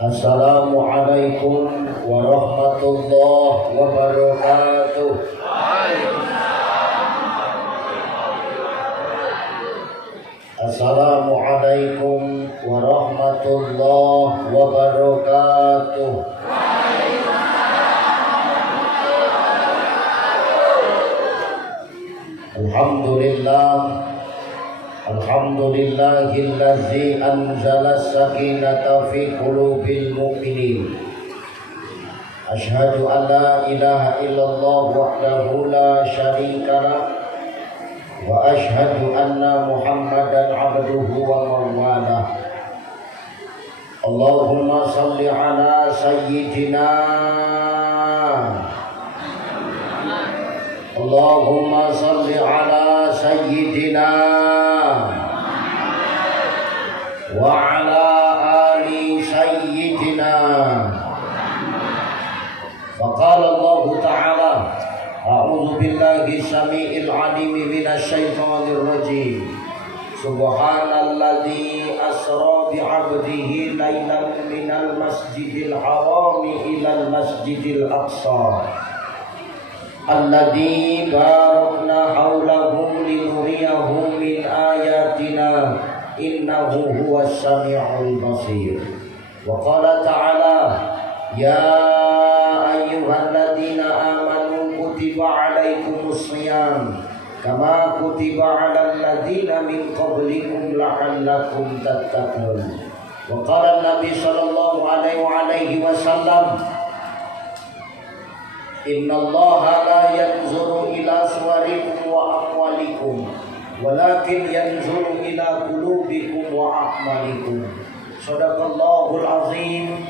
Assalamualaikum warahmatullahi wabarakatuh. Assalamualaikum warahmatullahi wabarakatuh. Alhamdulillahillazi anzala as-sakinata fi qulubil mu'minin. Asyhadu an la ilaha illallah wahdahu la syarika lah wa asyhadu anna Muhammadan abduhu wa mawalah. Allahumma salli ala sayyidina Allahumma salli ala sayyidina wa ala ali sayyidina. Faqala Allah ta'ala a'udzu billahi samii'il 'aliim minasy syaithaanir rajiim. Subhanalladzi asra bi 'abdihi lailan minal masjidil haram ilal masjidil aqsa alladzi barakna haulahu linuriyahu min ayatina innahu huwas sami'ul basir. Wa qala ta'ala ya ayyuhalladzina amanu kutiba 'alaikumus shiyam kama kutiba 'alal ladzina min qablikum la'allakum tattaqun. Wa qala an-nabi sallallahu alaihi wasallam innallaha la yanzuru ila suwarikum wa amwalikum walakin yanzuru ila qulubikum wa a'malikum. Shadaqallahul azim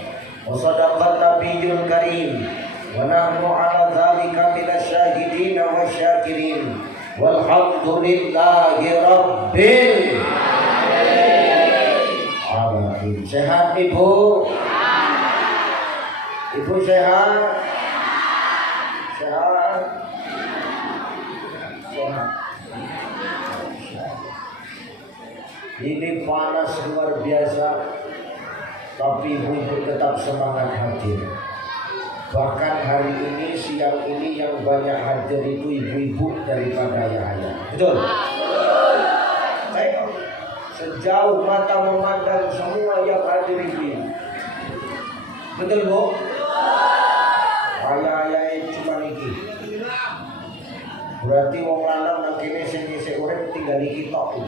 wa sadaqan nabiyyul karim wa nahnu ala dzalika minasy syahidin wa syakirin walhamdulillahi rabbil alamin. Sehat Ibu? Ibu sehat? Sehat. Ini panas luar biasa, tapi ibu tetap semangat hadir. Bahkan hari ini, siang ini yang banyak hadir itu ibu-ibu daripada ayah-ayah. Betul? Saya sejauh mata memandang semua yang hadir ibu. Betul Bu? Ayah-ayah cuma iki. Berarti wong lanang nang kene sing isih urip tinggal iki tok.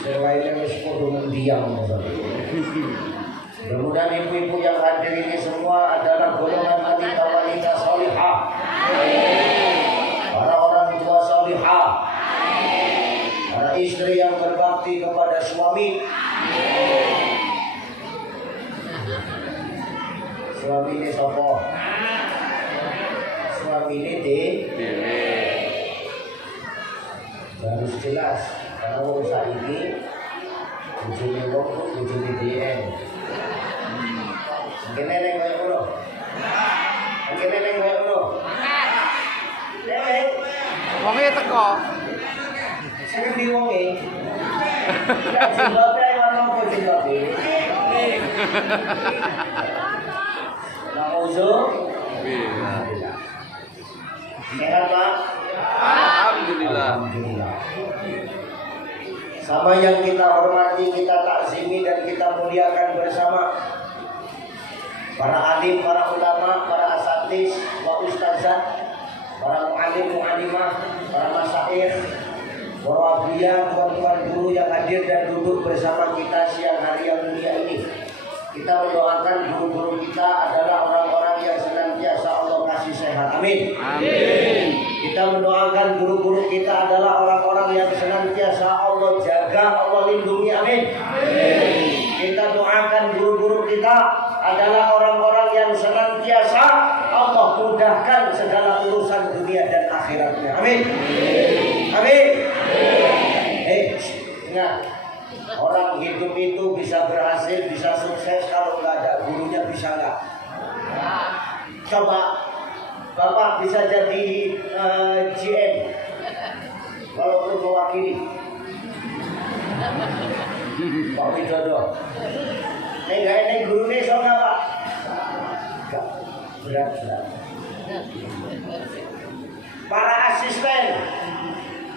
Selainnya wis padha mendiang. Mudah-mudahan ibu-ibu yang hadir ini semua adalah golongan wanita-wanita salihah. Para orang tua salihah. Para istri yang berbakti kepada suami. Suami ini sapa? Suami ini dewe. Harus jelas. Karena wong saiki bojone wong kok bojone DM. Kene ning koyo ngono. Kene ning koyo ngono. Dewe. Wonge teko. Sing ndi wonge? Ya jilote ono kok jilote. Sehat Pak? Alhamdulillah. Sama yang kita hormati, kita takzimi dan kita muliakan bersama para alim, para ulama, para asatidz, wa ustazah, para mu'alim, mu'alimah, para masyayikh, para abiyah, tuan-tuan guru yang hadir dan duduk bersama kita siang hari yang mulia ini. Kita mendoakan guru-guru kita adalah orang-orang yang senantiasa Allah kasih sehat. Amin. Amin. Kita mendoakan guru-guru kita adalah orang-orang yang senantiasa Allah jaga, Allah lindungi. Amin. Amin. Kita doakan guru-guru kita adalah orang-orang yang senantiasa Allah mudahkan segala urusan dunia dan akhiratnya. Amin. Amin. Ingat. Orang hidup itu bisa berhasil, bisa sukses kalau nggak ada gurunya, bisa nggak? Coba Bapak bisa jadi GM walaupun mewakili. Pak Widodo. Ini guru ini so ngapa? Berat. Para asisten,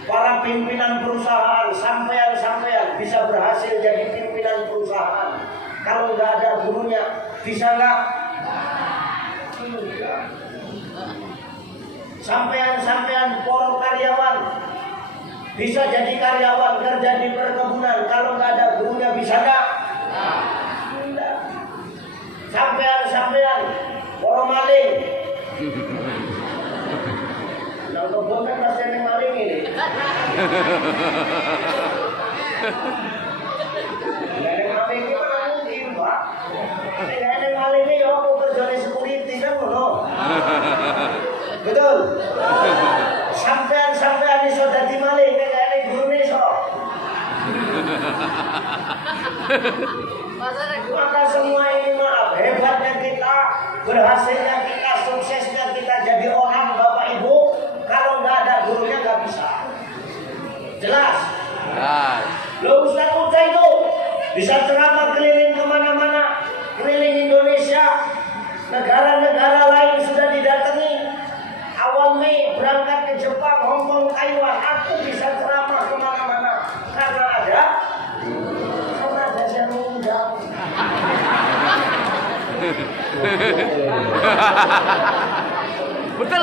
para pimpinan perusahaan, sampean bisa berhasil jadi pimpinan perusahaan. Kalau nggak ada gurunya, bisa nggak? Sampean para karyawan bisa jadi karyawan kerja di perkebunan. Kalau nggak ada gurunya, bisa nggak? Tidak. Sampean para maling. Nang kebun kan pasti ada maling ini. Nggak ada maling ini mana mungkin, Pak? Nggak ada maling ini, ya mau kerja di security kan, no? Betul. Sampean iso dadi maling, nek ana gurune iso. Maka semua ini maaf, hebatnya kita, berhasilnya kita, suksesnya kita jadi orang Bapak Ibu, kalau nggak ada gurunya nggak bisa. Jelas? Loh Ustaz Uca itu bisa ceramah keliling kemana-mana, keliling Indonesia, negara-negara lain sudah didatangi. Awal Mei berangkat ke Jepang, Hong Kong, Taiwan. Aku bisa ceramah kemana-mana karena ada yang mengundang. Betul.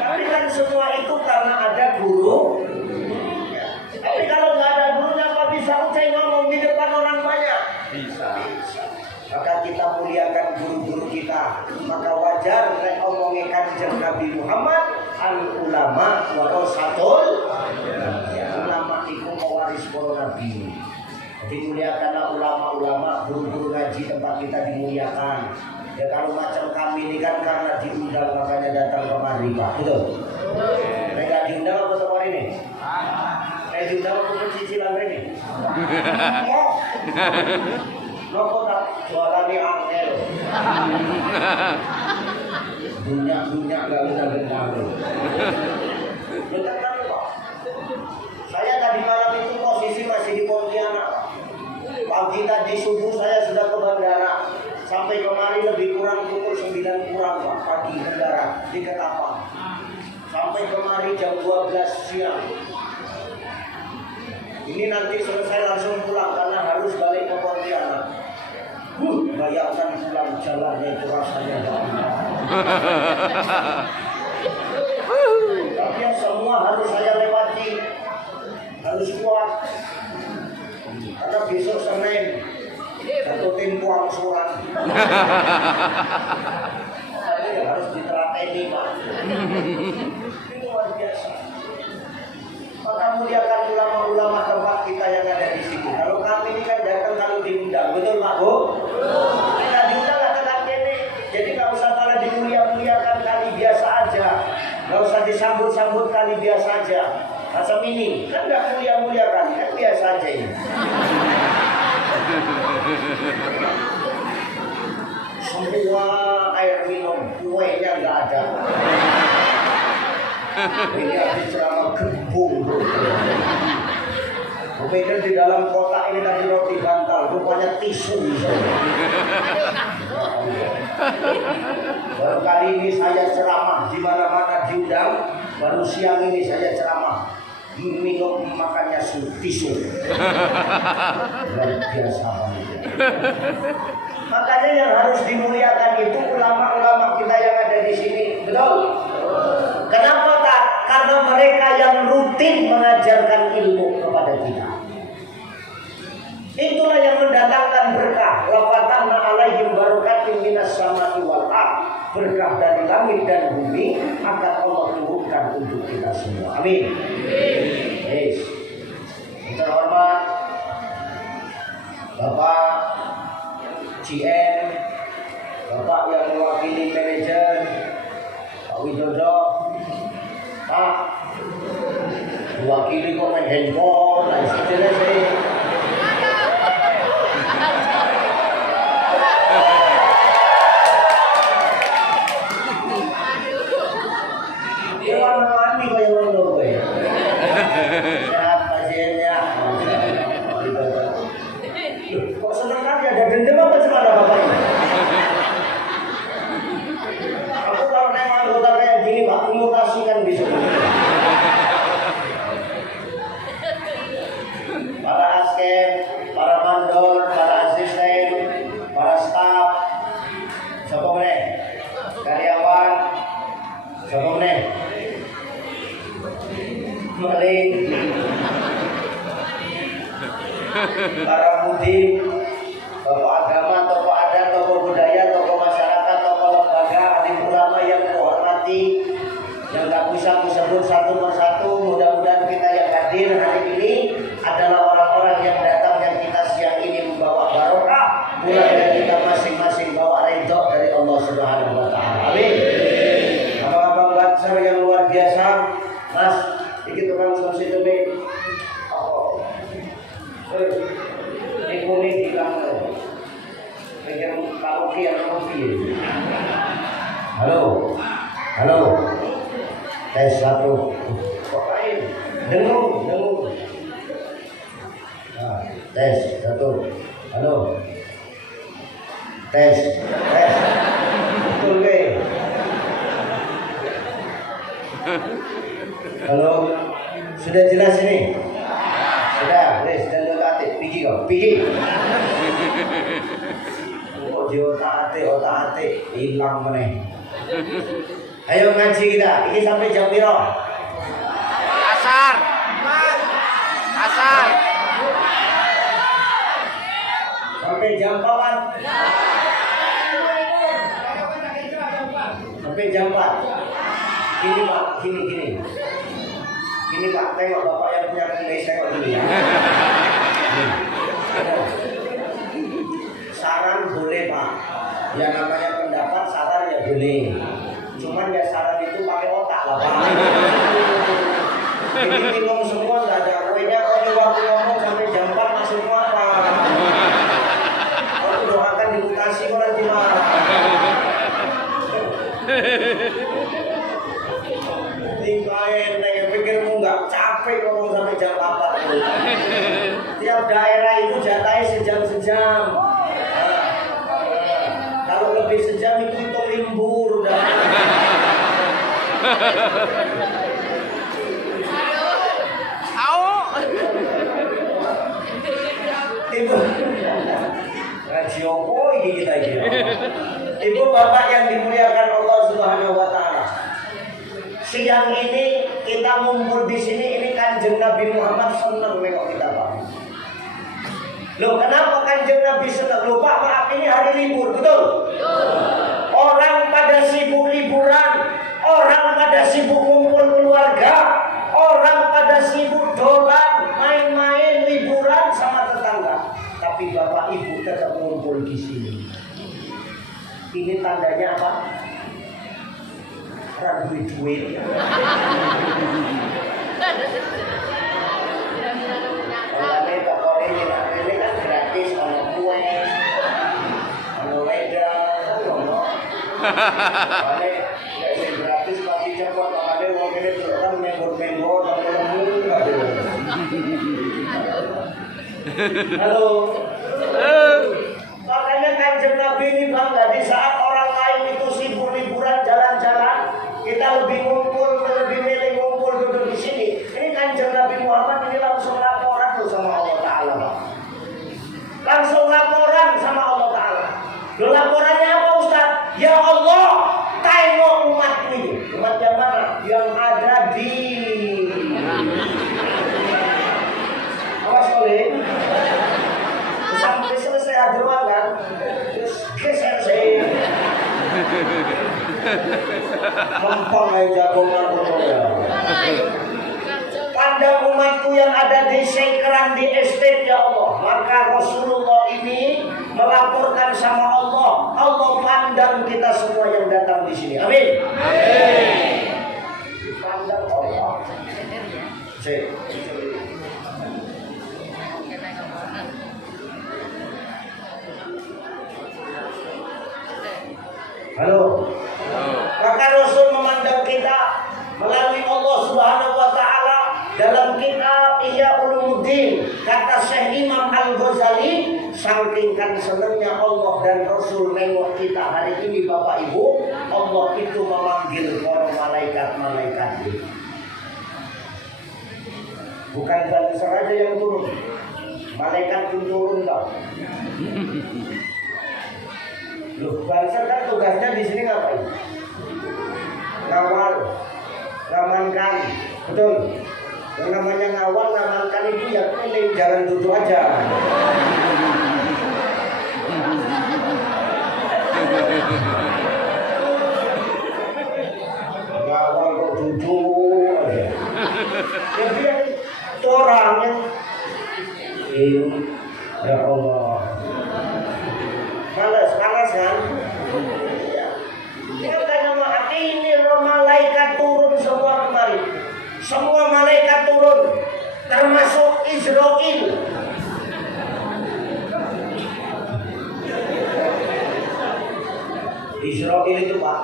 Tapi kan semua itu karena ada guru. Tapi kalau nggak ada gurunya, apa bisa Ucai ngomong di depan orang banyak? Bisa. Maka kita muliakan guru-guru kita. Maka wajar nek omongin Kanjeng Nabi Muhammad, al ulama warasatul ulama itu mewaris para nabi. Jadi muliakanlah ulama-ulama, guru-guru ngaji tempat kita dimuliakan. Ya kalau macam kami ini kan karena diundang makanya datang kemari, Pak. Betul? Mereka diundang apa kemari ini? Diundang apa cicilan ini? Loko tak suaranya angel. Dunia nggak bisa benar. Betul kan Pak? Saya tadi malam itu posisi masih di Pontianak. Pagi tadi subuh saya sudah ke bandara. Sampai kemari lebih kurang pukul 9 kurang Pak. Pagi bandara di Ketapang. Sampai kemari jam 12 siang. Ini nanti selesai langsung pulang karena harus balik ke Pontianak. Bayangkan pulang jalannya itu rasanya tapi yang semua harus saya lewati, harus kuat. Karena besok Senin satu tim puang surat. Jadi harus diterateni Pak. Itu luar biasa. Maka muliakan ulama-ulama tempat kita yang ada di sini. Kalau kami ini kan datang kalau diundang, betul Pak Bu? Kita diundang datang ini. Jadi nggak usah malah dimulia-muliakan, kali biasa aja. Nggak usah disambut-sambut, kali biasa aja. Macam ini kan nggak mulia-muliakan, kan biasa aja ini. Semua air minum, kuenya nggak ada. Ini habis ceramah gembung. Kemudian di dalam kotak ini tadi roti bantal, rupanya tisu. Baru kali ini saya ceramah di mana-mana diundang. Baru siang ini saya ceramah. Minum makannya tisu. Luar biasa banget. Makanya yang harus dimuliakan itu ulama-ulama kita yang ada di sini, betul? Kenapa tak? Karena mereka yang rutin mengajarkan ilmu kepada kita. Itulah yang mendatangkan berkah. Wa fatahna alaihim barakatin minas sama'i wal ardh. Berkah dari langit dan bumi akan Allah turunkan untuk kita semua. Amin. Yes. Terhormat Bapak GM, Bapak yang mewakili manajer, Pak Widodo, Pak mewakili kok main handphone, nah istilahnya sih. Dia warna-warni kayak ngono kowe. maling, para mudim, tokoh agama, tokoh adat, tokoh budaya, tokoh masyarakat, tokoh lembaga, alim ulama yang menghormati, yang tak bisa disebut satu persatu. Mudah-mudahan kita yang hadir hari ini adalah orang-orang yang datang yang kita siang ini membawa barokah, mulai dari kita masing-masing bawa ridho dari Allah Subhanahu wa taala. Amin. Abang-abang Banser yang luar biasa, Mas, iki tukang solusi tebe. Oh. Ini kuning di kamu. Pegang karaoke yang kopi. Halo. Halo. Tes satu. Pokoknya dengung. Nah, tes satu. Halo. Tes. Betul ke? Halo. Sudah jelas ini? Sudah, sudah lokatif. Pergi kau, pergi. Oh, otak-atik hilang mana? Ayo ngaji kita. Ini sampai jam piro? Asar. Sampai jam kapan? Sampai jam 4. Gini Pak, gini. Gini Pak, tengok Bapak yang punya kelis, tengok dulu ya. Saran boleh Pak. Yang namanya pendapat, saran ya boleh. Cuman ya saran itu pakai otak lah Pak. Ini bingung semua, nggak ada kuenya. Kalau waktu ngomong sampai jam 4 masuk apa? Kalau doakan dimutasi kok nanti marah. Pikirmu nggak capek ngomong sampai jam 4. Tiap daerah itu jatahnya sejam-sejam. Kalau lebih sejam itu limbur udah. Ibu, radio ini kita ini. Ibu bapak yang dimuliakan Allah Subhanahu wa taala. Siang ini kita ngumpul di sini, ini Kanjeng Nabi Muhammad senang nengok kita Pak. Loh kenapa Kanjeng Nabi senang? Loh Pak, maaf ini hari libur, betul? Orang pada sibuk liburan, orang pada sibuk ngumpul keluarga, orang pada sibuk dolan, main-main, liburan sama tetangga. Tapi Bapak Ibu tetap ngumpul di sini. Ini tandanya apa? Duit. Ini kan gratis, kalau kue, kalau wedang, kalau gratis pasti cepat, ada uang ini kan membor, halo. Makanya Kanjeng Nabi ini bangga di saat orang lain itu sibuk liburan jalan-jalan, kita lebih milih ngumpul duduk di sini. Ini Kanjeng Nabi Muhammad ini langsung laporan tuh sama Allah Taala, Pak. Langsung laporan sama Allah Taala. Loh laporannya apa Ustaz? Ya Allah, tengok umatku ini. Umat yang mana? Yang ada di awas oleh sampai selesai ajaran kan, terus geser saya. Lempeng aja jagongan ya. Pandang umatku yang ada di sekran di estate ya Allah. Maka Rasulullah ini melaporkan sama Allah. Allah pandang kita semua yang datang di sini. Amin. Pandang Allah. Halo. Maka Rasul memandang kita melalui Allah Subhanahu wa taala dalam kitab Ihya Ulumuddin. Kata Syekh Imam Al-Ghazali, saking kan senangnya Allah dan Rasul nengok kita hari ini Bapak Ibu, Allah itu memanggil para malaikat-malaikat. Bukan Banser aja yang turun. Malaikat pun turun tau. Loh, Banser kan tugasnya di sini ngapain? Ngawal, ngamankan, betul. Yang namanya ngawal, ngamalkan itu ya keliling, jangan duduk aja. Ngawal kok duduk aja. Jadi itu orangnya ya Allah. Malas kan? Ya kan ini malaikat turun semua kemari. Semua malaikat turun, termasuk Israel. Israel itu Pak,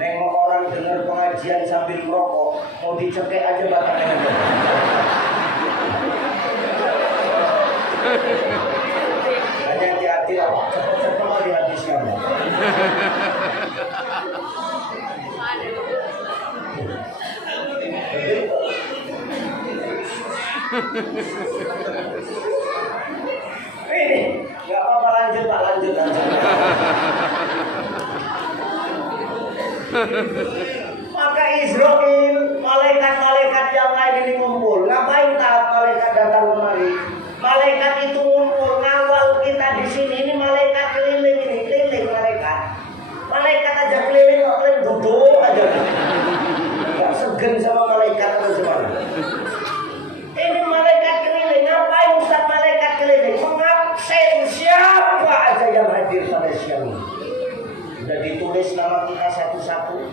nengok orang dengar pengajian sambil merokok, mau dicekek aja batangnya. Hanya hati-hati lah Pak, cepet-cepet mau dihabiskan. Ini nggak apa-apa, lanjut Pak, lanjut. Maka Israel, malaikat-malaikat yang lain ini ngumpul. Ngapain tak malaikat datang kemari? Malaikat itu ngumpul ngawal kita di sini. Ini malaikat keliling ini, keliling malaikat. Malaikat aja keliling, kok kalian duduk aja. Gak segen sama malaikat terus semua. Ini malaikat keliling, ngapain Ustaz malaikat keliling? Mengabsen siapa aja yang hadir pada siang ini. Sudah ditulis nama kita satu-satu,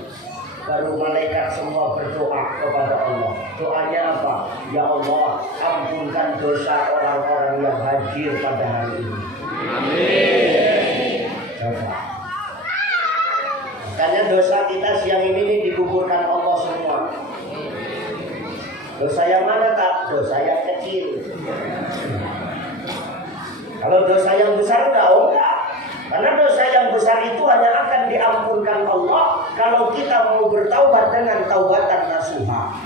baru malaikat semua berdoa kepada Allah. Doanya apa? Ya Allah, ampunkan dosa orang-orang yang hadir pada hari ini. Amin. Coba. Makanya dosa kita siang ini digugurkan Allah semua. Dosa yang mana tak? Dosa yang kecil. Kalau dosa yang besar enggak. Karena dosa yang besar itu hanya akan diampunkan Allah kalau kita mau bertaubat dengan taubatan nasuha.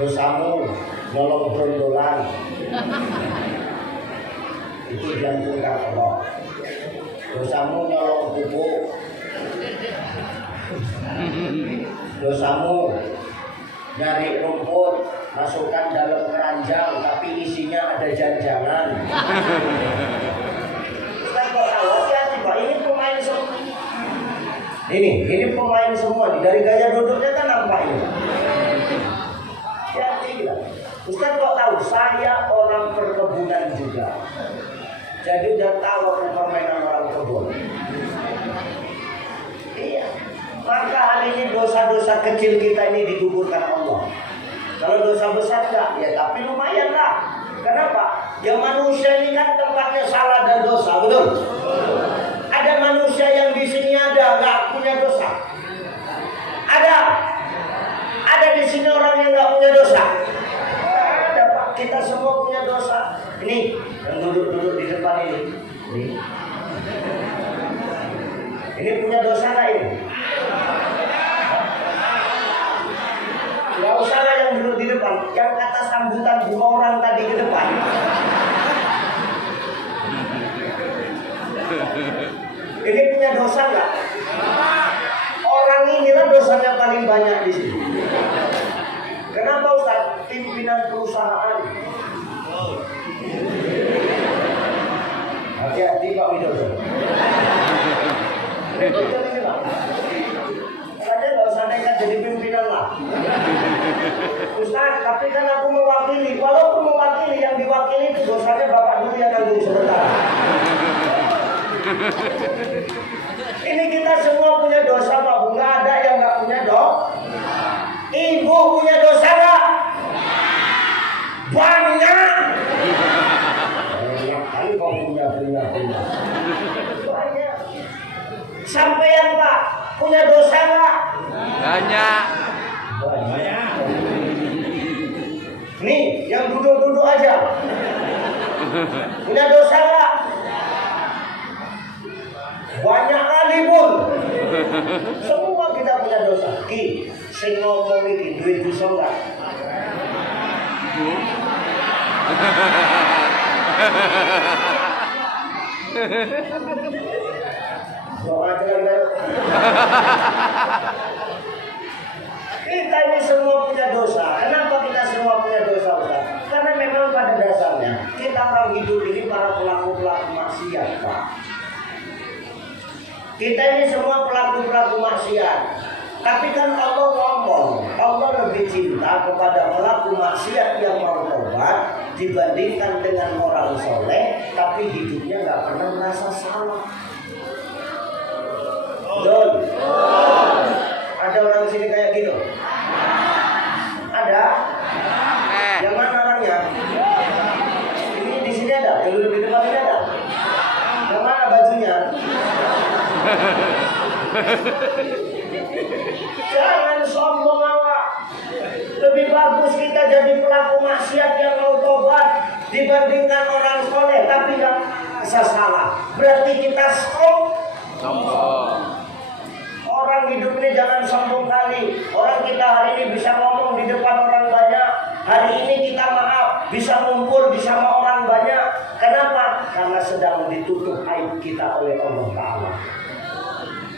Dosamu nyolong brondolan itu diampunkan Allah. Dosamu nyolong pupuk, dosamu nyari rumput masukkan dalam keranjang tapi isinya ada janjangan. Ini pemain semua. Ini pemain semua. Dari gaya duduknya kan nampak ini. Hati-hati lah. Ustaz kok tahu saya orang perkebunan juga. Jadi udah tahu permainan orang kebun. Iya. Maka hari ini dosa-dosa kecil kita ini digugurkan Allah. Kalau dosa besar enggak, ya tapi lumayan lah. Kenapa? Ya manusia ini kan tempatnya salah dan dosa, betul? Ada manusia yang di sini ada nggak punya dosa? Ada di sini orang yang nggak punya dosa? Ada Pak. Kita semua punya dosa. Ini yang duduk-duduk di depan ini. Ini punya dosa nggak ini? Nggak usah lah yang duduk di depan. Yang kata sambutan dua orang tadi ke depan. Ini punya dosa nggak? Orang inilah dosanya paling banyak di sini. Kenapa Ustaz? Pimpinan perusahaan. Hati-hati Pak Widodo. Betul ini Pak. Makanya nggak usah nekat jadi pimpinan lah. Ustaz, tapi kan aku mewakili. Walaupun mewakili, yang diwakili itu dosanya Bapak dulu yang nanggung sebentar. Ini kita semua punya dosa Pak Bu. Nggak ada yang nggak punya dosa. Ibu punya dosa nggak? Banyak. Banyak kali kau punya. Banyak. Sampean Pak punya dosa nggak? Banyak. Nih yang duduk-duduk aja punya dosa nggak? Banyak kali pun. Semua kita punya dosa. Ki, sing ngomong iki duwe dosa enggak? Doa aja kan. Kita ini semua punya dosa. Kita ini semua pelaku-pelaku maksiat. Tapi kan Allah ngomong, Allah lebih cinta kepada pelaku maksiat yang mau tobat dibandingkan dengan orang soleh tapi hidupnya nggak pernah merasa salah. Betul? Ada orang sini kayak gitu? Ada? Yang mana orangnya? Ini di sini ada, yang duduk di depan ini ada. Yang mana bajunya? Jangan sombong awak. Lebih bagus kita jadi pelaku maksiat yang mau tobat dibandingkan orang soleh tapi yang salah. Berarti kita sombong. Orang hidup ini jangan sombong kali. Orang kita hari ini bisa ngomong di depan orang banyak. Hari ini kita maaf bisa ngumpul bersama orang banyak. Kenapa? Karena sedang ditutup aib kita oleh Allah Ta'ala.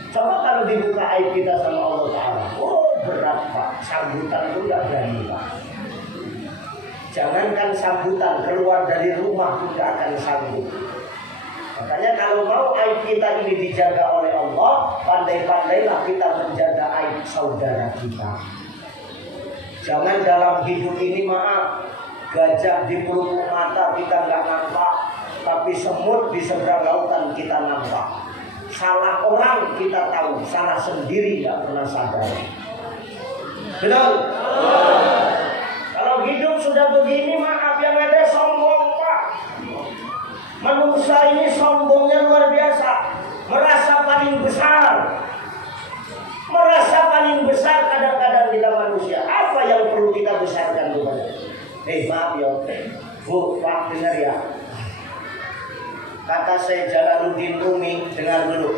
Coba kalau dibuka aib kita sama Allah Ta'ala, oh berat Pak, sambutan itu gak berani Pak. Jangankan sambutan, keluar dari rumah pun gak akan sanggup. Makanya kalau mau aib kita ini dijaga oleh Allah, pandai-pandailah kita menjaga aib saudara kita. Jangan dalam hidup ini maaf, gajah di pelupuk mata kita gak nampak, tapi semut di seberang lautan kita nampak. Salah orang kita tahu, salah sendiri tidak pernah sadar. Betul? Kalau hidup sudah begini, maaf yang ada sombong Pak. Manusia ini sombongnya luar biasa, merasa paling besar. Merasa paling besar kadang-kadang kita manusia. Apa yang perlu kita besarkan dulu? Maaf ya, Bu, Pak, dengar ya. Kata Syekh Jalaluddin Rumi, dengar dulu.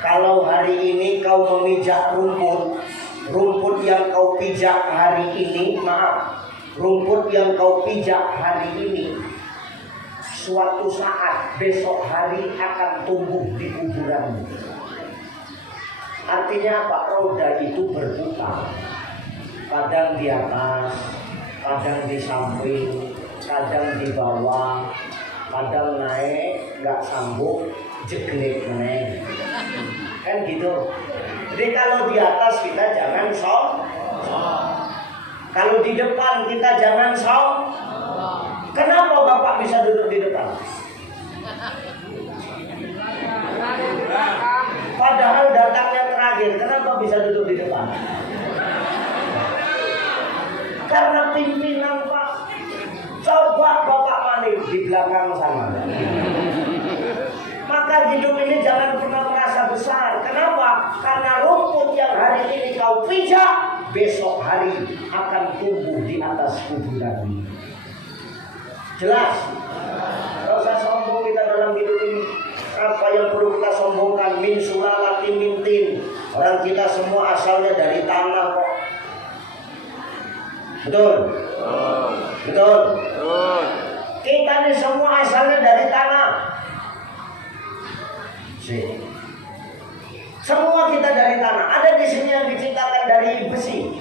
Kalau hari ini kau memijak rumput yang kau pijak hari ini, rumput yang kau pijak hari ini, suatu saat besok hari akan tumbuh di kuburanmu. Artinya apa? Roda itu berputar. Kadang di atas, kadang di samping, kadang di bawah. Kadang naik, nggak sanggup, jeglek naik. Kan gitu. Jadi kalau di atas kita jangan sombong. Kalau di depan kita jangan sombong. Kenapa Bapak bisa duduk di depan? Padahal datangnya terakhir, kenapa bisa duduk di depan? Karena pimpinan Pak. Coba Bapak balik di belakang sana. Maka hidup ini jangan pernah merasa besar. Kenapa? Karena rumput yang hari ini kau pijak, besok hari akan tumbuh di atas kuburan. Jelas? Tidak usah sombong kita dalam hidup ini. Apa yang perlu kita sombongkan? Min sulalati min tin. Orang kita semua asalnya dari tanah kok. Betul? Betul? Kita ini semua asalnya dari tanah. Semua kita dari tanah. Ada di sini yang diciptakan dari besi.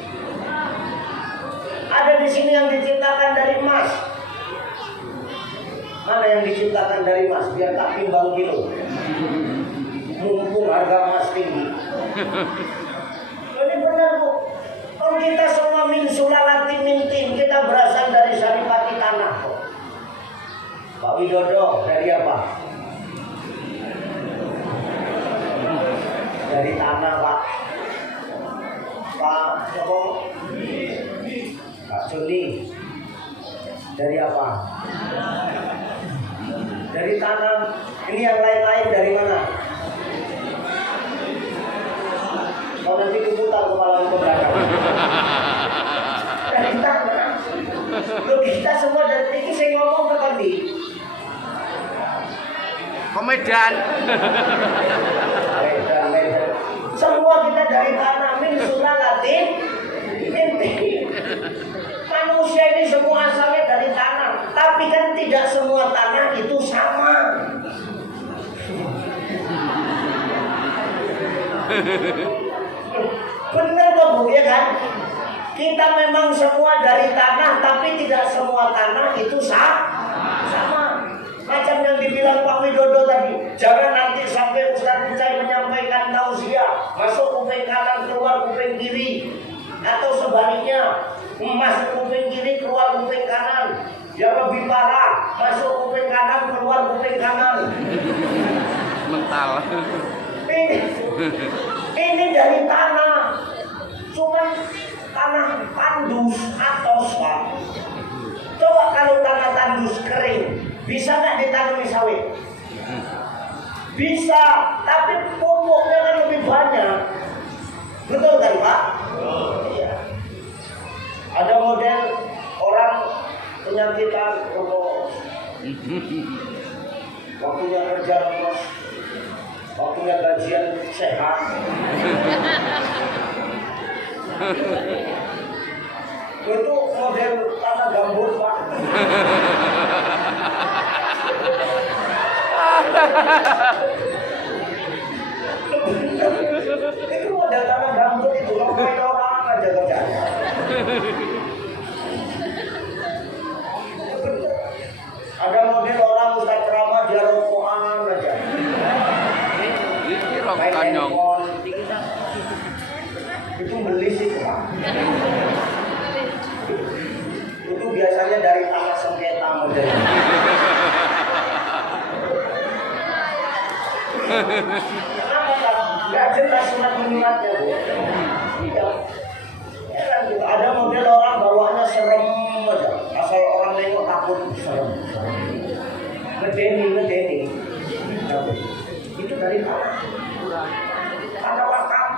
Ada di sini yang diciptakan dari emas. Mana yang diciptakan dari emas? Biar tak timbang kilo. Mumpung harga emas tinggi. Ini benar Bu. Oh kita semua min sulalati min tin. Kita berasal dari saripati tanah kok. Pak Widodo dari apa? Dari tanah Pak. Pak Joko. Pak Joni. Dari apa? Dari tanah. Ini yang lain-lain dari mana? Kalau nanti keputar kepala ke belakang. Dari tanah. Loh kita semua dari ini saya ngomong ke tadi. Komedan. Semua kita dari tanah min sulalatin. Manusia ini semua asalnya dari tanah. Tapi kan tidak semua tanah itu sama. Benar loh Bu, ya kan? Kita memang semua dari tanah, tapi tidak semua tanah itu sama. Macam yang dibilang Pak Widodo tadi, jangan nanti sampai Ustaz Ucai menyampaikan tausiah masuk kuping kanan keluar kuping kiri, atau sebaliknya masuk kuping kiri keluar kuping kanan. Yang lebih parah, masuk kuping kanan keluar kuping kanan. Mental. Ini dari tanah, cuman tanah tandus atos Pak. Coba kalau tanah tandus kering, bisa nggak ditanami sawit? Bisa, tapi pupuknya kan lebih banyak. Betul kan Pak? Iya. Ada model orang penyakitan waktunya kerja terus, waktunya gajian sehat. Itu model tanah gambut Pak. Itu model tanah gambut itu, ngapain orang aja kerjanya. Ada model orang Ustaz ceramah dia rokokan aja. Ini Main kanyong. handphone. Itu belis itu Pak. Itu biasanya dari tanah sengketa modelnya. Kenapa Pak? Nggak jelas surat menyuratnya Bu. Iya. Heran gitu. Ada model orang bawaannya serem aja. Asal orang nengok takut serem. Ngedeni. Itu dari tanah. Tanah wakaf.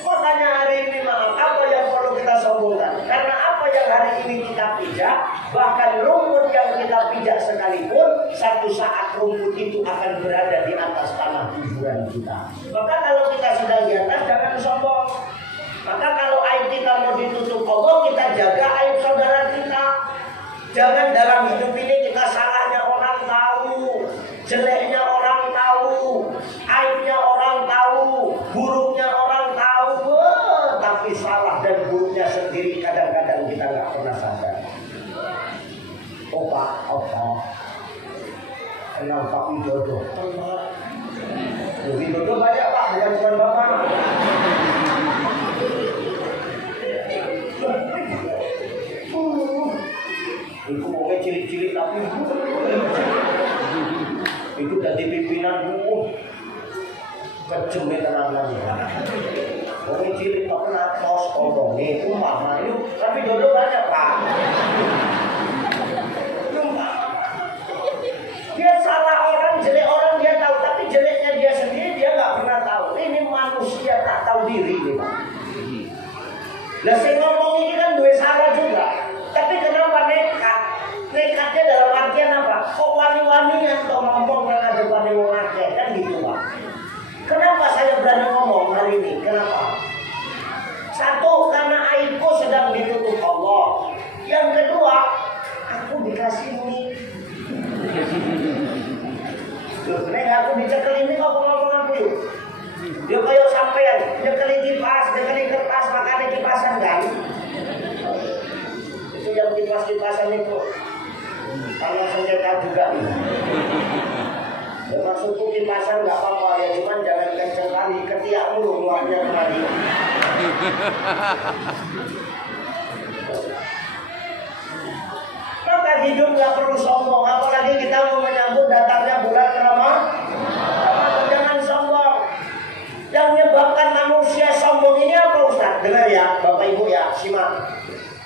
Makanya hari ini maaf, apa yang perlu kita sombongkan? Karena apa yang hari ini kita pijak, bahkan rumput yang kita pijak sekalipun, satu saat rumput itu akan berada di atas tanah kuburan kita. Maka kalau kita sedang di atas, jangan sombong. Maka kalau aib kita mau ditutup Allah, kita jaga aib saudara kita. Jangan dalam hidup ini kita salahnya orang tahu, jeleknya orang tahu, aibnya orang tahu, buruknya orang tahu, tapi salah dan buruknya sendiri kadang-kadang kita nggak pernah sadar. Pak, kenal Pak Widodo? Widodo banyak Pak, bukan cuma Bapak. Itu mau cilik-cilik tapi itu dari pimpinan kejem tenang-tenang. Mau cilik tak kena tos kodong itu mama itu tapi Dodo banyak Pak. Dia salah orang, jelek orang dia tahu, tapi jeleknya dia sendiri dia nggak pernah tahu. Ini manusia tak tahu diri nih Pak. Lah saya ngomong ini kan dua salah juga. Tapi kenapa nekat? Nekatnya dalam artian apa? Kok wani-wanian kok ngomong yang ada wani-wani kan gitu Pak. Kenapa saya berani ngomong hari ini? Kenapa? Satu, karena aibku sedang ditutup Allah. Yang kedua, aku dikasih ini. Nek aku dicekel ini kok ngomong aku yuk. Dia kayak sampean, nyekeli kipas, nyekeli kertas, makanya kipasan kan. Itu yang kipas-kipasan itu karena sengketa juga nih. Ya maksudku kipasan nggak apa-apa ya, cuman jangan kenceng kali, ketiak mulu keluarnya kembali. Maka hidup nggak perlu sombong, apalagi kita mau menyambut datangnya bulan Ramadan. Jangan sombong. Yang menyebabkan manusia sombong ini apa Ustaz? Dengar ya Bapak Ibu ya, simak.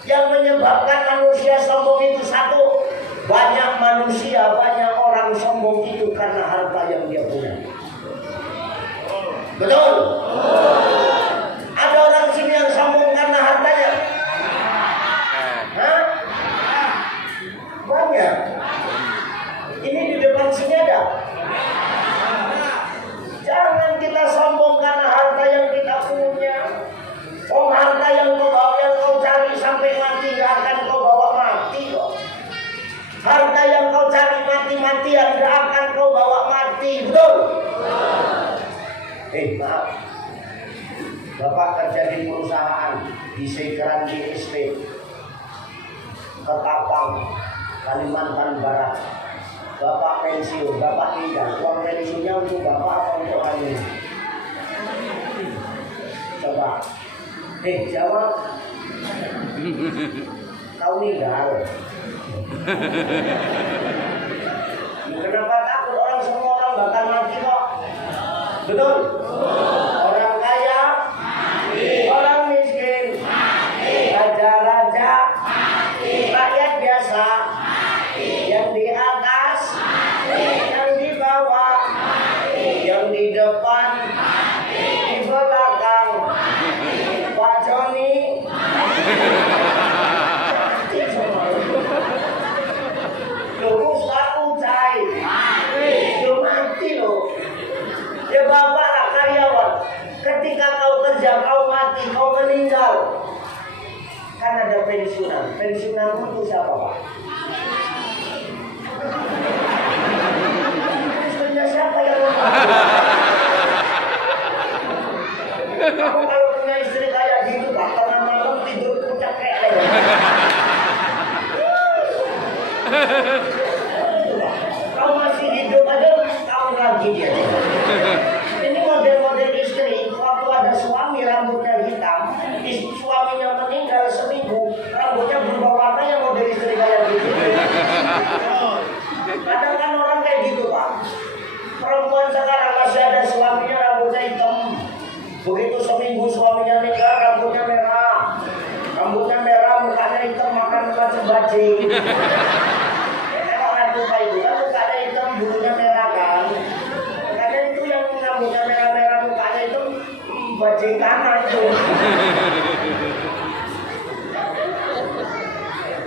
Yang menyebabkan manusia sombong itu satu, banyak manusia, banyak orang sombong itu karena harta yang dia punya. Betul? Ada orang sini yang sombong karena hartanya? Hah? Banyak. Ini di depan sini ada. Jangan kita sombong karena harta yang kita punya. Oh, harta yang kau cari sampai mati gak akan kau bawa mati kok. Harta yang kau cari mati-matian gak akan kau bawa mati, betul? Maaf, Bapak kerja di perusahaan di Sekran GSP. Ketapang, Kalimantan Barat. Bapak pensiun, bapak tinggal. Uang pensiunnya untuk bapak atau untuk kami? Coba. Jawab. Kau tinggal. Kenapa takut? Orang semua orang bakal mati kok. Betul? Orang kaya, orang miskin, raja-raja, rakyat biasa, yang di atas, yang di bawah, yang di depan, di belakang. Pak Joni, ya bapak lah karyawan. Ketika kau kerja, kau mati, kau meninggal, kan ada pensiunan. Pensiunan itu siapa pak? Pensiunnya siapa yang kamu kalau punya istri kayak gitu, pak, tengah malam tidur puncak kayak kau masih hidup aja, tahu lagi dia. Ini model-model istri, waktu ada suami rambutnya hitam, suaminya meninggal seminggu, rambutnya berubah warna, yang model istri kayak gitu. Kadang kan orang kayak gitu pak. Perempuan sekarang masih ada suaminya rambutnya hitam, begitu seminggu suaminya meninggal rambutnya merah, mukanya hitam, makan macam bajing. Lupa itu kan mukanya hitam, bulunya merah kan. Karena itu yang rambutnya merah-merah, mukanya itu bajing tanah itu.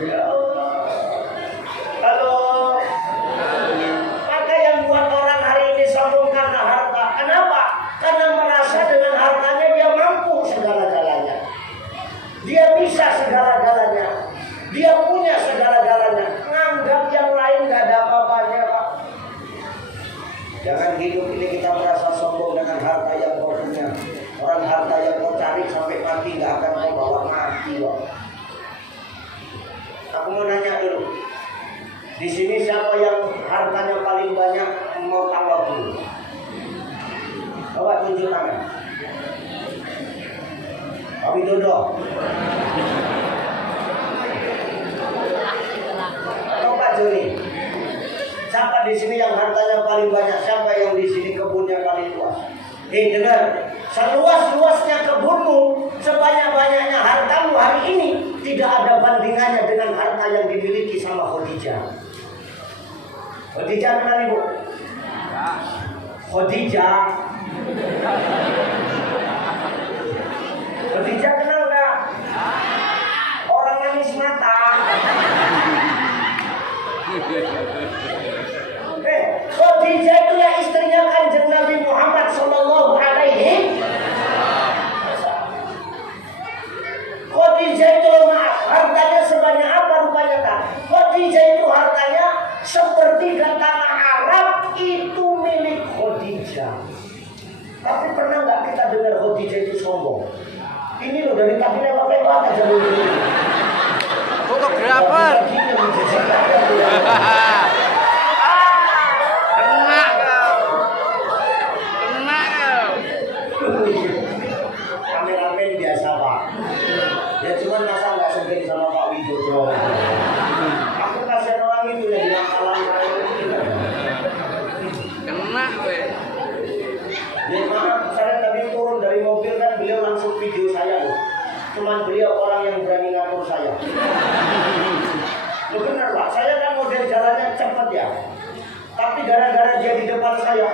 Ya Allah. Halo. Maka yang buat orang hari ini sombong karena harta. Kenapa? Karena merasa dengan hartanya dia mampu segala-galanya. Dia bisa segala-galanya. Dia punya segala-galanya. Nganggap yang lain gak ada apa-apanya pak. Jangan hidup ini kita merasa sombong dengan harta yang kau punya. Orang harta yang kau cari sampai mati gak akan kau bawa mati kok. Aku mau nanya dulu. Di sini siapa yang hartanya paling banyak mau tanggal dulu? Coba tunjuk tangan. Pak Widodo. Joni. Siapa di sini yang hartanya paling banyak? Siapa yang di sini kebunnya paling luas? Dengar, seluas-luasnya kebunmu, sebanyak-banyaknya hartamu hari ini, tidak ada bandingannya dengan harta yang dimiliki sama Khadijah. Khadijah kenal ibu? Khadijah. Khadijah kenal nggak? Orang nangis mata. Khadijah itu ya istrinya Kanjeng Nabi Muhammad sallallahu alaihi wasallam. Khadijah itu hartanya sebanyak apa rupanya tak? Khadijah itu hartanya sepertiga tanah Arab itu milik Khadijah. Tapi pernah nggak kita dengar Khadijah itu sombong? Ini loh dari tadi lewat-lewat aja dulu. Fotografer. Kameramen biasa pak. Ya cuman masa nggak sempit sama Pak Widodo. Aku kasihan orang itu yang bilang alam Kena weh. Ya maaf, saya tadi turun dari mobil kan beliau langsung video saya loh. Cuman beliau orang yang berani ngatur saya. Loh benar pak, saya kan model jalannya cepat ya. Tapi gara-gara dia di depan saya.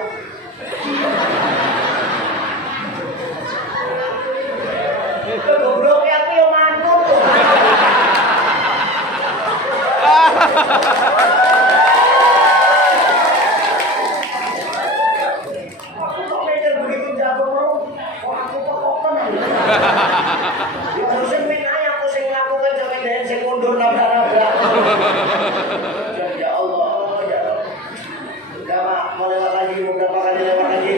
Gobloknya aku yang mantul. Aku kok mikir begitu jago mau. Kok aku kok ya harusnya main aja aku sing ngelakukan sampai dan sing mundur nabrak-nabrak. Ya Allah, ya Allah. Udah pak, mau lewat lagi, mau berapa kali lewat lagi.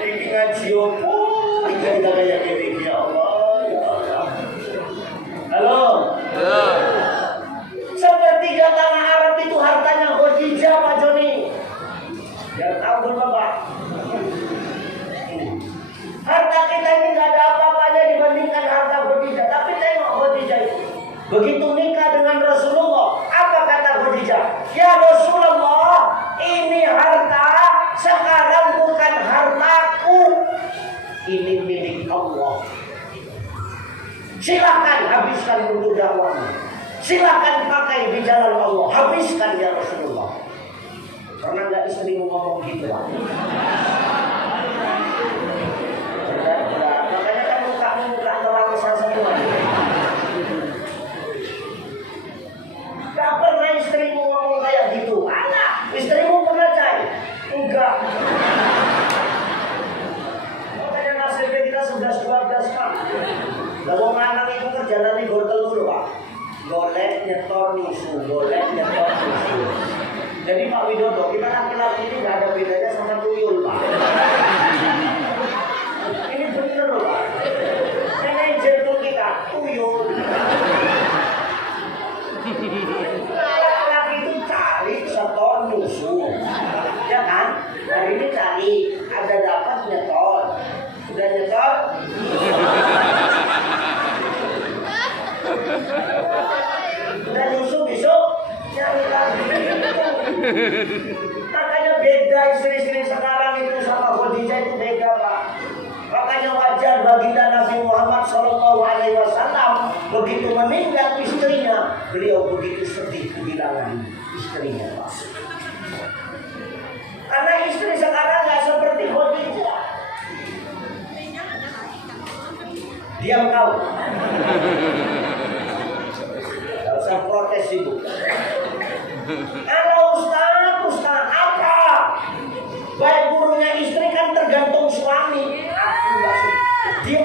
Ini ngaji opo. Kita kayak gini, ya Allah, ya Allah. Halo. Halo. Sepertiga tanah Arab itu hartanya Khadijah, Pak Joni. Yang tahu belum Bapak? Harta kita ini nggak ada apa-apanya dibandingkan harta Khadijah. Tapi tengok Khadijah itu. Begitu nikah dengan Rasulullah, apa kata Khadijah? Ya Rasulullah, ini harta sekarang bukan hartaku. Ini milik Allah. Silakan habiskan untuk dakwahmu. Silakan pakai di jalan Allah. Habiskan ya Rasulullah. Pernah nggak istrimu ngomong gitu, Pak? Makanya kan mukamu muka terang semua. Gak pernah istrimu ngomong kayak gitu. Anak, istrimu pernah cai? Enggak. Makanya nasibnya kita 11-12 Pak. Kalau anak itu kerja nanti gortel dulu Pak. Golek nyetor nisu, golek nyetor nisu. Jadi Pak Widodo, kita laki-laki ini gak ada bedanya sama tuyul Pak. Ini bener loh Pak. Manajer tuh kita, tuyul. Laki-laki itu cari setor nisu. Ya kan? Hari ini cari, ada dapat nyetor. Udah nyetor? Udah nyusu besok nyari lagi. Makanya beda istri-istri sekarang itu sama Khadijah itu beda Pak. Makanya wajar baginda Nabi Muhammad SAW begitu meninggal istrinya, beliau begitu sedih kehilangan istrinya Pak. Karena istri sekarang nggak seperti Khadijah. Diam kau. Gak usah protes ibu. Kalau Ustaz apa? Baik gurunya istri kan tergantung suami. Dia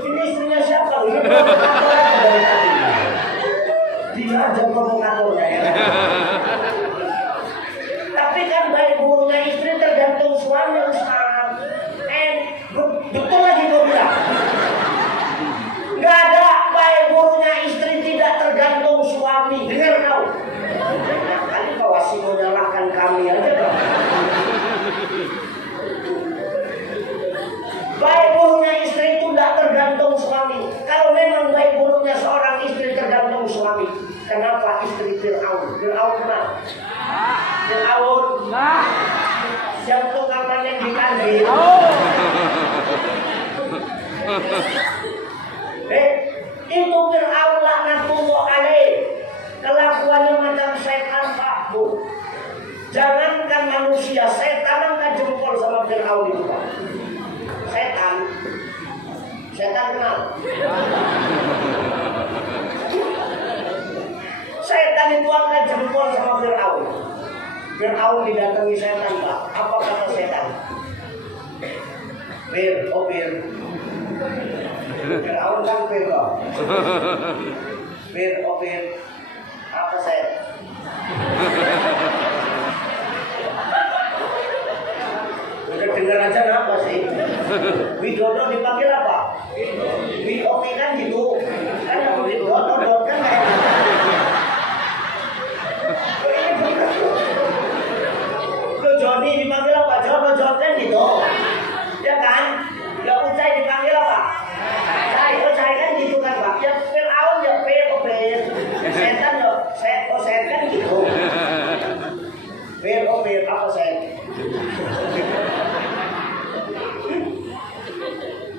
ini istrinya siapa? Ini dari tadi. Dia aja provokatornya ya. Tapi kan baik buruknya istri tergantung suami Ustaz. Betul lagi gue bilang. Gak ada baik buruknya istri tidak tergantung suami. Dengar kau. Kali kau masih mau nyalahkan kami aja dong. Baik buruknya istri itu tidak tergantung suami. Kalau memang baik buruknya seorang istri tergantung suami, kenapa istri Fir'aun? Fir'aun kenal? Fir'aun? Yang tukang panen di kandil. Itu Fir'aun laknatullah alaih. Kelakuannya macam setan Pak Bu. Jangankan manusia, setan angkat jempol sama Fir'aun itu Pak. Setan kenal? Setan itu angkat jempol sama Fir'aun. Fir'aun didatangi setan Pak. Apa kata setan? Fir. Fir'aun kan Fir Pak. Fir. Apa set? Udah dengar aja apa sih? Widodo dipanggil apa? Widodo kan gitu. Kan Widodo kan kayak Joni dipanggil apa? Jono kan gitu. Ya kan? Ya Ucai dipanggil apa? Ucai kan gitu kan Pak. Ya Fir'aun ya Fir. Setan ya setan gitu. Fir apa set?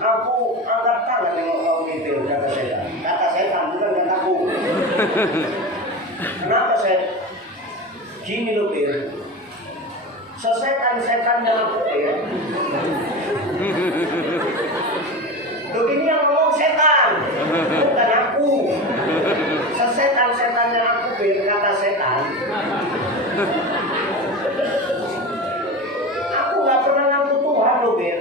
Aku angkat tangan nengok kau gitu, kata setan. Kata setan bukan kataku. Kenapa set? Gini loh Fir. Sesetan-setannya aku Fir. Begini yang ngomong setan, bukan aku. Sesetan-setannya aku Fir, kata setan. Aku gak pernah ngaku Tuhan loh Fir.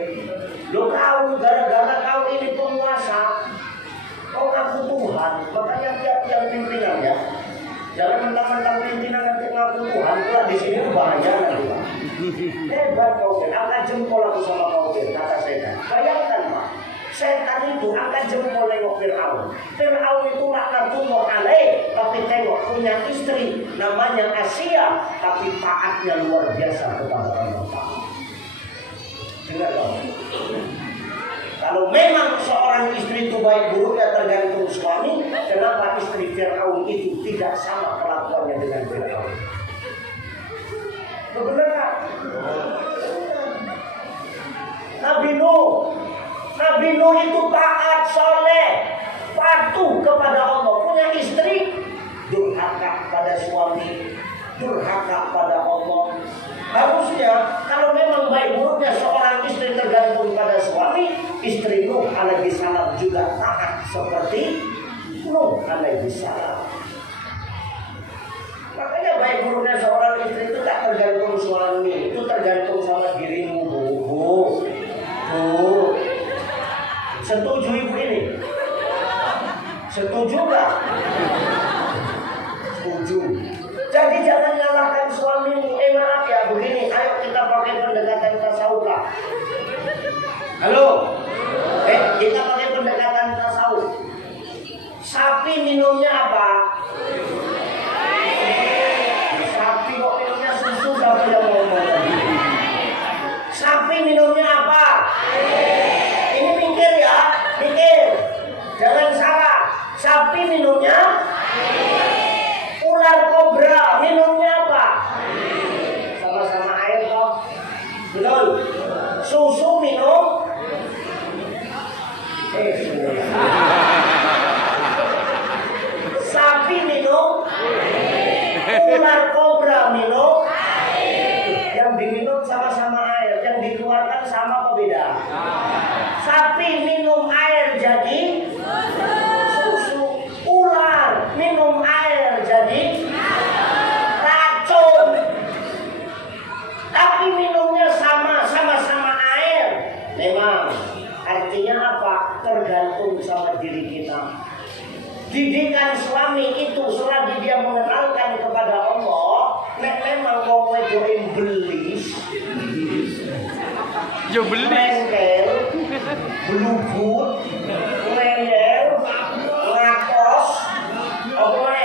Lo kau gara-gara kau ini penguasa, kau ngaku Tuhan. Makanya tiap-tiap mimpi Jangan mentang-mentang pimpinan nanti ngaku Tuhan pula di sini bahaya nanti Pak. Hebat kau Ben, angkat jempol aku sama kau Ben, kata setan. Bayangkan Pak, setan itu angkat jempol nengok Fir'aun. Fir'aun itu laknatullah alaih, tapi tengok punya istri namanya Asia, tapi taatnya luar biasa kepada Allah Ta'ala. Dengar kau. Kalau memang seorang istri itu baik buruknya tergantung suami, kenapa istri Fir'aun itu tidak sama kelakuannya dengan Fir'aun? Benar kan? Nabi Nuh itu taat, soleh, patuh kepada Allah, punya istri, durhaka pada suami, durhaka pada Allah. Harusnya kalau memang baik buruknya seorang istri tergantung pada suami, istri Nuh alaihi salam juga taat seperti Nuh alaihi salam. Makanya baik buruknya seorang istri itu tak tergantung suami, itu tergantung sama dirimu, Bu. Setuju ibu ini? Setuju nggak? Setuju. Jadi jangan nyalahkan suamimu. Maaf ya begini, ayo kita pakai pendekatan tasawuf lah. Halo? Kita pakai pendekatan tasawuf. Sapi minumnya apa? Sapi kok minumnya susu, siapa yang ngomong? Sapi minumnya apa? Ini mikir ya, mikir. Jangan salah. Sapi minumnya ular kobra minumnya apa? Sama-sama air kok. Betul. Susu minum. Sapi minum. Ular kobra minum. Yang diminum sama-sama air, yang dikeluarkan sama apa beda? Sapi minum air jadi susu. Ular minum air jadi racun. Tapi minumnya sama-sama air. Memang artinya apa? Tergantung sama diri kita. Didikan suami itu selagi dia mengenalkan kepada Allah, memang wong wedoke belis. Yo beli. Mengkel, belubut, ngeyel, ngakos, apa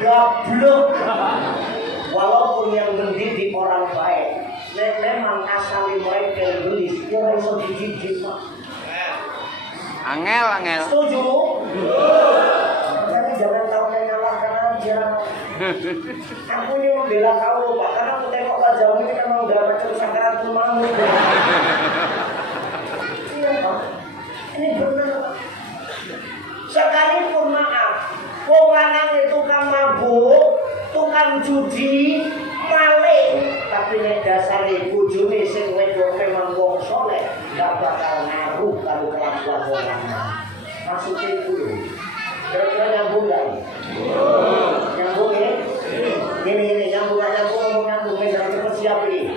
gablek. Walaupun yang mendidik orang baik, memang asal mereka belis, dia bisa dididik Pak. Angel. Setuju? Tapi jangan tahu menyalahkan aja. Aku ini membela kau Pak, karena aku tengok wajahmu ini memang udah macam sakaratul maut. Iya Pak, ini benar. Sekalipun maaf, wong lanang itu tukang mabuk, tukang judi, maling, tapi nek dasare bojone sing wedok memang wong soleh, gak bakal ngaruh kalau kelakuan wong lanang. Maksudnya itu lho. Kira-kira nyambung gak ini? Nyambung ya? Ini nyambung ngomong nyambung jangan cepet siap ini.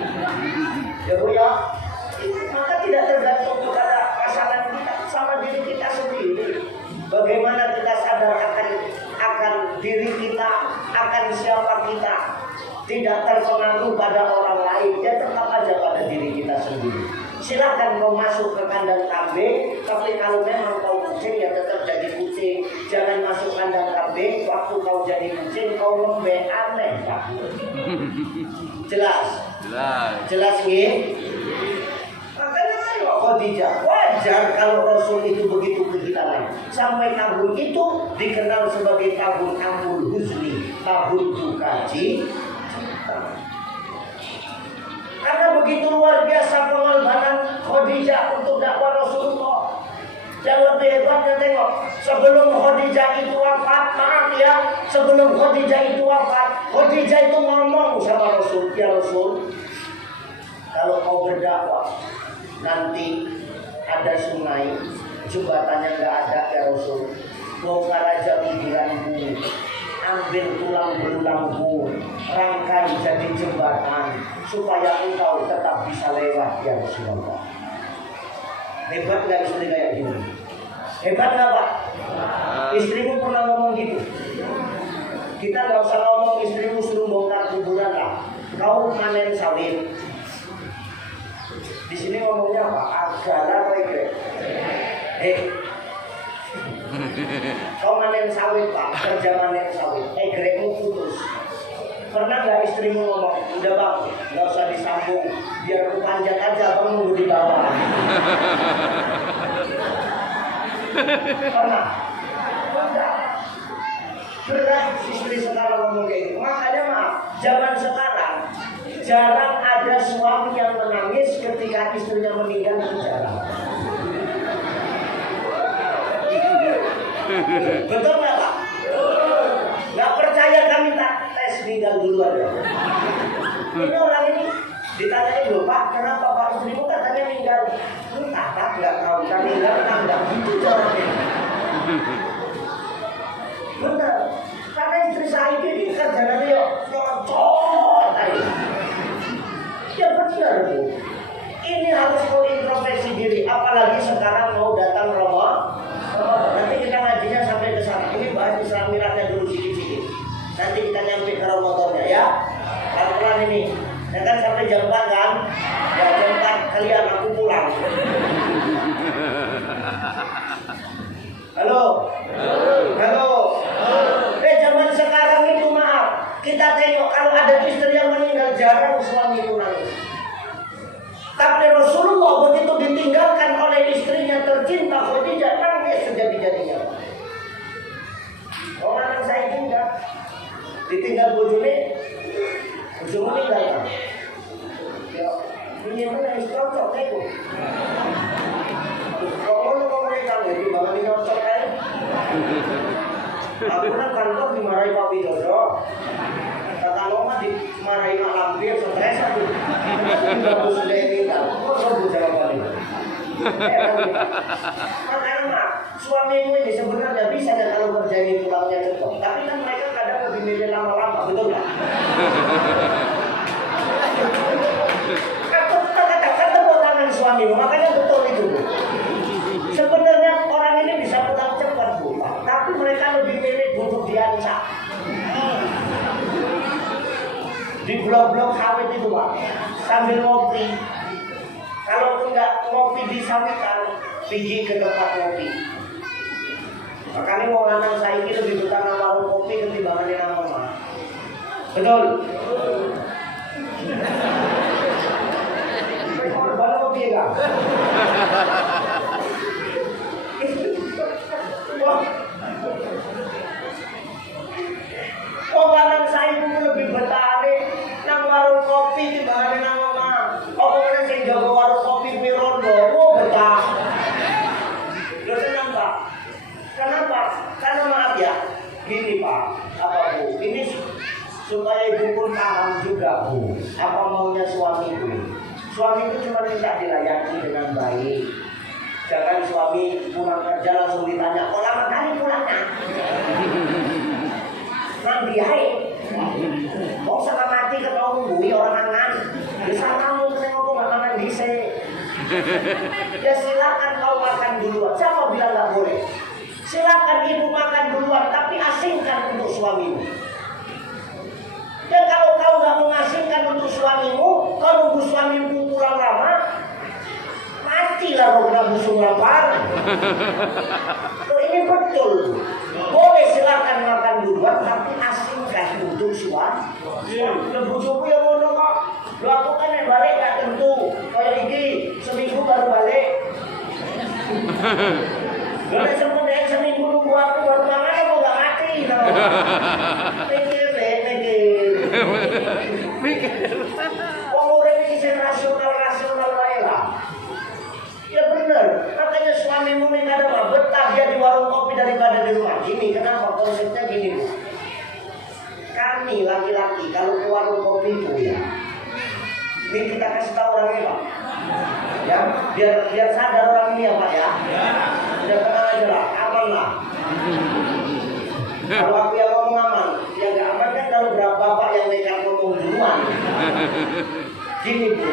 Ya Bu ya. Maka tidak tergantung kepada pasangan kita, sama diri kita sendiri. Bagaimana kita sadar akan diri kita, akan siapa kita, tidak terpengaruh pada orang lain, ya tetap aja pada diri kita sendiri. Silakan kau masuk ke kandang kambing, tapi kalau memang kau kucing ya tetap jadi kucing. Jangan masuk kandang kambing, waktu kau jadi kucing kau lembek aneh Pak. Jelas? Jelas nggih? Makanya ayo Khadijah, wajar kalau Rasul itu begitu kehilangan. Sampai tahun itu dikenal sebagai tahun Amul Huzni, tahun duka cita. Karena begitu luar biasa pengorbanan Khadijah untuk dakwah Rasulullah. Yang lebih hebatnya tengok, sebelum Khadijah itu wafat, maaf ya, sebelum Khadijah itu wafat, Khadijah itu ngomong sama Rasul, ya Rasul, kalau kau berdakwah nanti ada sungai, jembatannya nggak ada ya Rasul, bongkar aja pinggiranmu, ambil tulang belulangmu, rangkai jadi jembatan supaya engkau tetap bisa lewat ya Rasulullah. Hebat nggak istri kayak gini? Hebat nggak Pak? Istrimu pernah ngomong gitu? Kita nggak usah ngomong istrimu suruh bongkar kuburan lah. Kau panen sawit. Di sini ngomongnya apa? Agala apa itu? Kau manen sawit pak, kerja manen sawit. Grekmu putus. Pernah nggak istrimu ngomong, udah bang, nggak usah disambung, biar aku panjat aja, bang nunggu di bawah. Pernah? Enggak. Berat istri sekarang ngomong kayak gitu. Makanya maaf, zaman sekarang jarang ada suami yang menangis ketika istrinya meninggal, itu jarang. Betul nggak pak? Nggak percaya kami tak tes meninggal duluan ya. Ini orang ini ditanyai loh pak, kenapa pak istrimu katanya meninggal? Entah pak, nggak tahu. Kan meninggal nggak gitu jawabnya. Benar, karena istri saya ini kerjanya yuk cocok aja. Ya benar bu. Ini harus mau introspeksi diri, apalagi sekarang mau datang Ramadan. Nanti kita ngajinya sampai ke sana. Ini bahas Islam Mi'rajnya dulu sedikit-sedikit. Nanti kita nyampe ke Ramadannya ya. Pelan-pelan ini. Ya kan sampai jam 4 kan? Ya jam 4 kalian aku pulang. Halo. Halo. Zaman sekarang itu maaf. Kita tengok kalau ada istri yang meninggal jarang suami itu nangis. Tapi Rasulullah begitu ditinggalkan oleh istrinya tercinta Khadijah nangis sejadi-jadinya. Orang saya tinggal ditinggal bojone, bojo meninggal kan. Ya, ini menangis cocok itu. Kalau mereka nggak bangun cocok kan? Aku kan kantor dimarahi Pak Widodo. Kata Loma dimarahi Mak Lampir, stres aku. Bagus sudah ini tahu. Kok sebut jawaban ini? Makanya mak, suamimu ini sebenarnya bisa dan kalau kerja ini pulangnya cepat. Tapi kan mereka kadang lebih milih lama-lama, betul nggak? Kata tepuk tangan suamimu, makanya betul itu. Sebenarnya orang ini bisa pulang cepat bu, tapi mereka lebih milih duduk di ancak. Di blok-blok sawit itu pak, sambil ngopi. Kalau enggak ngopi di sawitan, pergi ke tempat ngopi. Makanya mau lanang saya ini lebih betah nama warung kopi ketimbang di nama mama. Betul. Kalau balik kopi ya kan? Lanang saya itu lebih betah nang warung kopi ketimbang nang mama. Orang yang jaga warung kopi Mirondo, betah. Lo senang pak? Kenapa? Karena maaf ya, gini pak, apa bu? Ini supaya ibu pun paham juga bu, apa maunya suami bu. Suami itu cuma minta dilayani dengan baik. Jangan suami pulang kerja langsung ditanya, kok lama kali pulangnya? Nanti hai, mau sama mati ketemu nunggui orang angan. Bisa kamu nengok nggak makan dise. Ya silakan kau makan duluan. Siapa bilang nggak boleh? Silakan ibu makan duluan, tapi asingkan untuk suamimu. Dan kalau kau nggak mengasingkan untuk suamimu, kau nunggu suamimu pulang lama, matilah kau kena busung lapar. Tuh ini betul. Boleh silakan makan duluan, tapi asingkan untuk suami. Bujuku yang ngono kok. Lu aku kan yang balik gak tentu. Kayak ini seminggu baru balik. Udah seminggu nunggu aku baru banget aku gak mati. Pikir deh, mikir. Wong urip iki sing rasional wae lah. Ya benar. Makanya suamimu minta apa? Betah dia di warung kopi daripada di rumah. Gini, kenapa konsepnya gini bu? Kami laki-laki kalau ke warung kopi itu ya. Ini kita kasih tahu orang ini pak, ya biar sadar orang ini ya pak ya. Udah tenang aja lah, aman lah. Kalau aku yang ngomong aman, ya nggak aman kan kalau berapa bapak yang nekat ngomong duluan. Gini bu.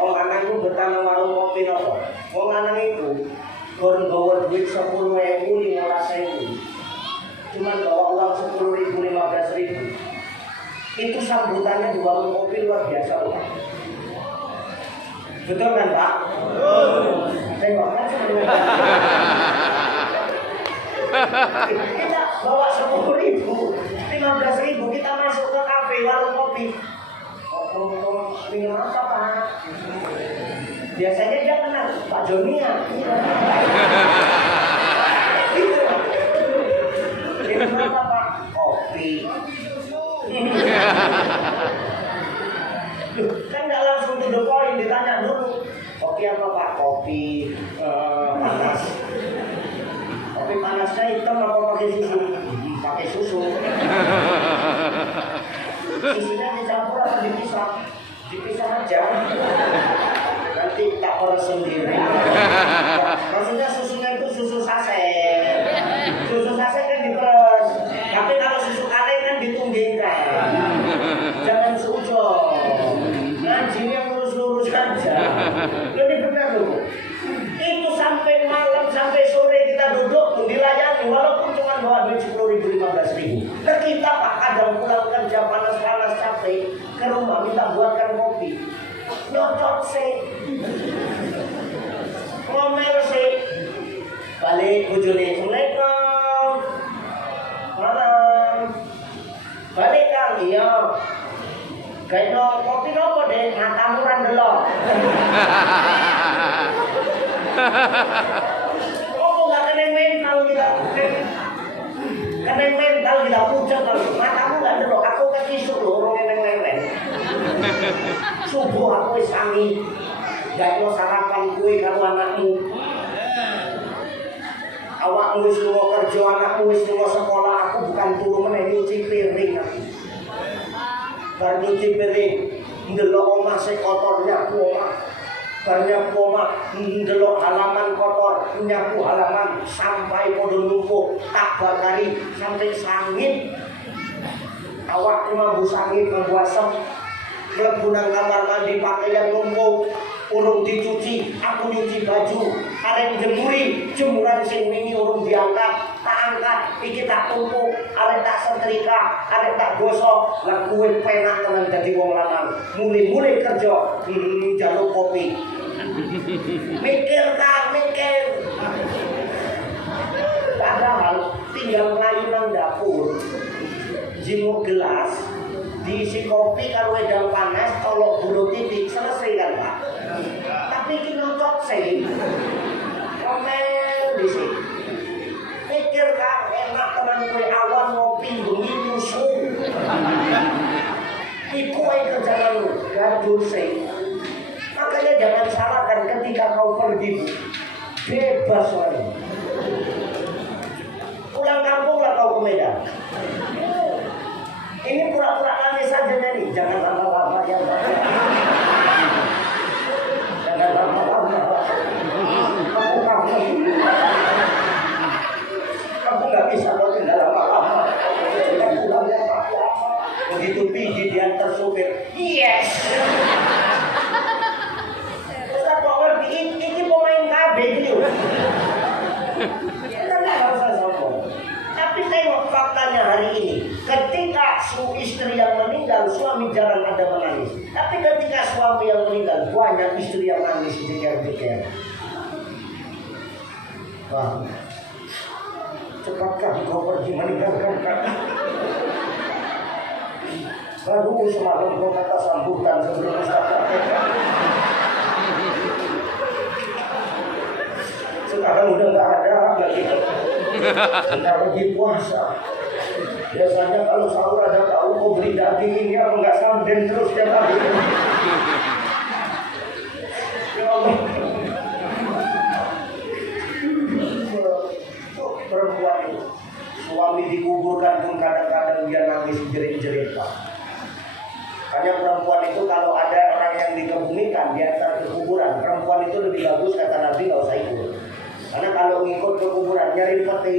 Orang anak itu bertanam warung kopi apa? Orang anak itu Kon bawa duit 10.000, 15.000. Cuman bawa uang 10.000, 15.000. Itu sambutannya di warung kopi luar biasa loh. Betul kan Pak? Tengok kan sebenarnya. Kita bawa 10.000, 15.000, kita masuk ke kafe warung kopi. Minum apa Pak? Biasanya dia kenal Pak Joni ya. Minum apa Pak? Kopi. Kan nggak langsung to the point, ditanya dulu. Kopi apa Pak? Kopi panas. Kopi panasnya hitam apa pakai susu? Pakai susu. Susunya dicampur atau dipisah? Dipisah aja. Nanti tak peres sendiri. Maksudnya susunya itu susu saset. Susu saset kan diperes. Tapi kalau susu kaleng kan ditunggingkan. Jangan seujon. Ngajinya lurus-lurus aja. Ini benar loh. Itu sampai malam, sampai sore kita duduk dilayani walaupun cuma bawa duit 10.000, 15.000. Nah kita Pak kadang pulang kerja panas-panas capek ke rumah minta buatkan kopi. Nyocot sih, ngomel sih. Balik bujune, Assalamualaikum. Malam. Balik Kang, iya. Kayak kopi nopo deh, matamu ran delok. Kok nggak kena mental kita? Kena mental kita pucat kalau matamu nggak delok. Aku kan isu loh, orang yang lelen. Subuh aku sangi, gak mau sarapan kue karo anakmu. Awakmu wis lunga kerja, anakmu wis lunga sekolah, aku bukan turu meneh nyuci piring. Bar nyuci piring, ndelok omah sing kotor nyapu omah. Bar nyapu omah, ndelok halaman kotor, nyapu halaman sampai padha numpuk, tak bakari sampai sangit. Awak mambu sangit mambu asem. Mlebu nang kamar mandi pakaian numpuk, urung dicuci, aku nyuci baju, arek jemuri, jemuran sing wingi urung diangkat, tak angkat, iki tak tumpuk, arek tak setrika, arek tak gosok, lah kuwe penak tenan dadi wong lanang. Muli-muli kerja, jaluk kopi. Mikir Kang, mikir. Padahal tinggal mlayu nang dapur, jimuk gelas, diisi kopi karo wedang panas, tolok bulu titik, selesai kan Pak? Tapi ini nonton sih, ngomel di sini. Pikir Kang, enak teman kue awan ngopi bengi musuh. Iku aja kerjaan lu, gaduh sih. Makanya jangan salahkan ketika kau pergi, bebas lagi. Pulang kampung lah kau ke Medan. Ini pura-pura nangis saja nih, jangan lama-lama ya Pak. Jangan lama-lama Pak. Kamu nggak bisa kalau tinggal lama-lama. Kita pulang ya Pak. Begitu pergi diantar supir, yes. Ustaz kok ngerti, ini pemain KB gitu. Kita nggak usah sombong. Tapi tengok faktanya hari ini. Ketika istri yang meninggal, suami jarang ada menangis. Tapi ketika suami yang meninggal, banyak istri yang nangis jeger-jeger. Wah, cepatkah kau pergi meninggalkan kami? Baru semalam kau kata sambutan sebelum Ustaz. Sekarang udah nggak ada lagi. Kita lagi puasa. Biasanya kalau sahur ada tahu kau beli daging ini apa nggak sambil terus tiap hari. Ya Allah. Perempuan itu suami dikuburkan pun kadang-kadang dia nangis jerit-jerit Pak. Hanya perempuan itu kalau ada orang yang dikebumikan di antar ke kuburan, perempuan itu lebih bagus kata Nabi nggak usah ikut. Karena kalau ngikut ke kuburan nyari peti.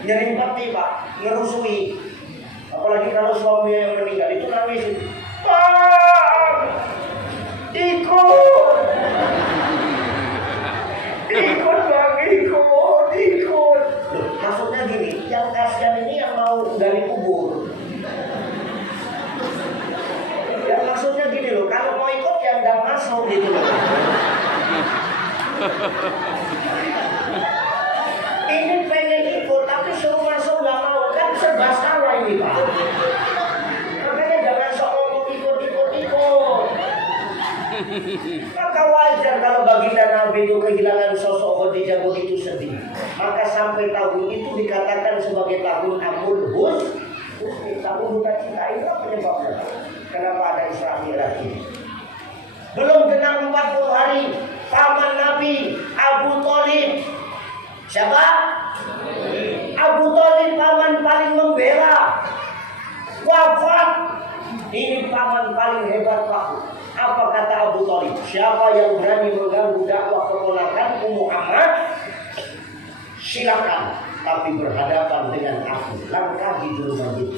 Nyari peti Pak, ngerusui. Apalagi kalau suami yang meninggal itu nangis. Pak, ikut. Ini pengen ikut tapi suruh masuk nggak mau, kan serba salah ini Pak. Makanya jangan sok ngomong ikut. Maka wajar kalau baginda Nabi itu kehilangan sosok Khadijah begitu sedih. Maka sampai tahun itu dikatakan sebagai tahun Amul Husni, tahun duka cita. Itu penyebabnya. Kenapa ada Isra Mi'raj ini? Belum genap 40 hari paman Nabi Abu Thalib. Siapa? Abu Thalib, paman paling membela, wafat. Ini paman paling hebat Pak. Apa kata Abu Thalib? Siapa yang berani mengganggu dakwah keponakanku Muhammad, silakan, tapi berhadapan dengan aku. Langkah di juru majid.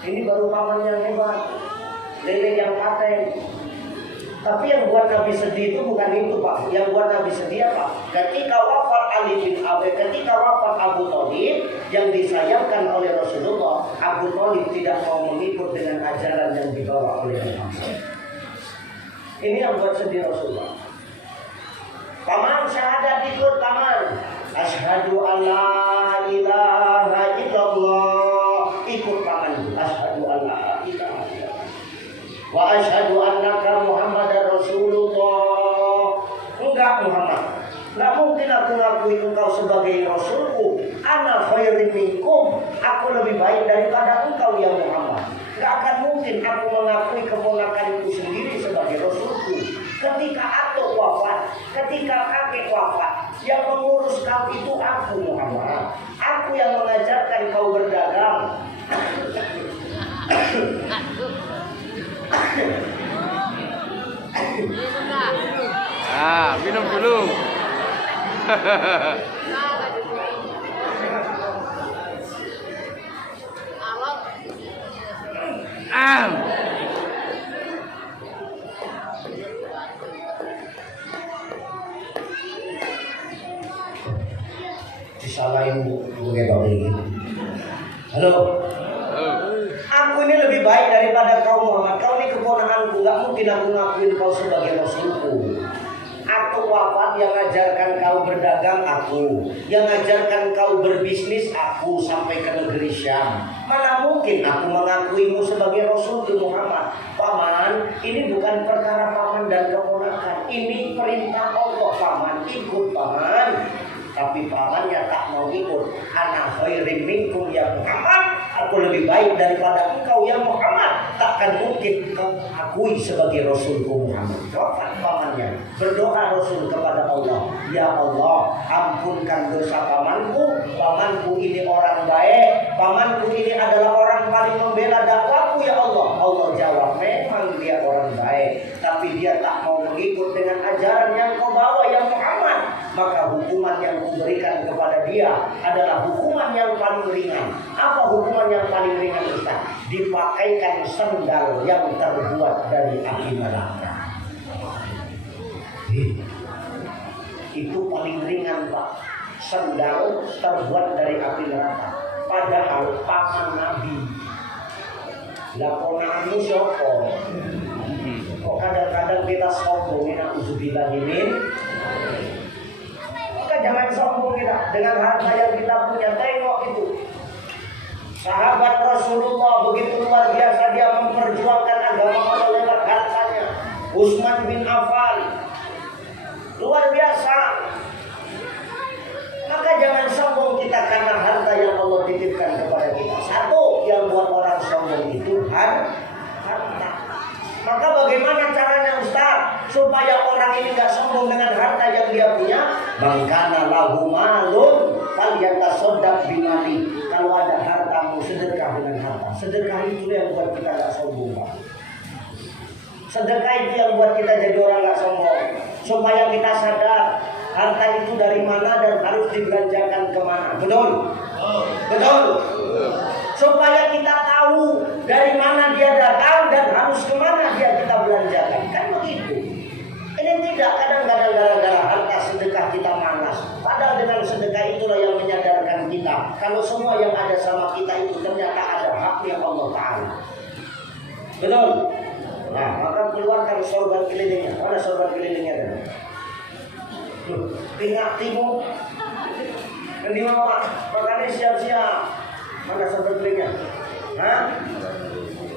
Ini baru paman yang hebat, lele yang paten. Tapi yang buat Nabi sedih itu bukan itu Pak. Yang buat Nabi sedih apa? Ketika wafat Ali bin Abi, ketika wafat Abu Thalib yang disayangkan oleh Rasulullah, Abu Thalib tidak mau mengikut dengan ajaran yang dibawa oleh Muhammad. Ini yang buat sedih Rasulullah. Paman syahadat ikut paman. Asyhadu an la ilaha illallah. Ikut paman. Asyhadu an la ilaha illallah. Wa asyhadu annaka Muhammadar Rasulullah. Enggak Muhammad, enggak mungkin aku ngakui engkau sebagai Rasulku. Ana khairin minkum, aku lebih baik daripada engkau ya Muhammad. Enggak akan mungkin aku mengakui keponakanku sendiri sebagai Rasulku. Ketika atuk wafat, ketika kakek wafat, yang mengurus kau itu aku Muhammad. Aku yang mengajarkan kau berdagang. Minum dulu. Disalahin begini. Halo. Aku ini lebih baik daripada kau Muhammad. Kau ini keponakanku, gak mungkin aku ngakuin kau sebagai Rasulku. Aku wafat, yang ajarkan kau berdagang aku, yang ajarkan kau berbisnis aku sampai ke negeri Syam. Mana mungkin aku mengakuimu sebagai Rasul Muhammad. Paman, ini bukan perkara paman dan keponakan. Ini perintah Allah paman, ikut paman. Tapi pamannya tak mau ikut. Ana khairin minkum ya Muhammad. Aku lebih baik daripada engkau ya Muhammad. Takkan mungkin kau akui sebagai Rasulku Muhammad. Wafat pamannya, berdoa Rasul kepada Allah, ya Allah, ampunkan dosa pamanku. Pamanku ini orang baik. Pamanku ini adalah orang paling membela dakwahku ya Allah. Allah jawab, memang dia orang baik, tapi dia tak mau mengikut dengan ajaran yang kau bawa ya Muhammad. Maka hukuman yang kuberikan kepada dia adalah hukuman yang paling ringan. Apa hukuman yang paling ringan Ustaz? Dipakaikan sendal yang terbuat dari api neraka. Itu paling ringan Pak. Sendal terbuat dari api neraka. Padahal paman Nabi. Lah ponakmu siapa? Kok kadang-kadang kita sombong, na'udzubillah min. Jangan sombong kita dengan harta yang kita punya. Tengok itu, sahabat Rasulullah begitu luar biasa dia memperjuangkan agama Allah lewat hartanya. Utsman bin Affan luar biasa. Maka jangan sombong kita karena harta yang Allah titipkan kepada kita. Satu yang buat orang sombong itu harta. Maka bagaimana caranya Ustaz supaya orang ini gak sombong dengan harta yang dia punya? Mangkana lahu malun falyatasaddaq bimali. Kalau ada hartamu, sedekah dengan harta. Sedekah itu yang buat kita gak sombong Pak. Sedekah itu yang buat kita jadi orang gak sombong. Supaya kita sadar harta itu dari mana dan harus dibelanjakan kemana. Betul? Betul? Supaya kita tahu dari mana dia datang dan harus kemana dia kita belanjakan. Kan begitu. Ini tidak kadang-kadang gara-gara harta sedekah kita malas. Padahal dengan sedekah itulah yang menyadarkan kita kalau semua yang ada sama kita itu ternyata ada haknya Allah Ta'ala. Betul? Nah, maka keluarkan sorban kelilingnya. Mana sorban kelilingnya? Tingak timu. Nanti mama, makanya siap-siap. Mana sebetulnya? Hah?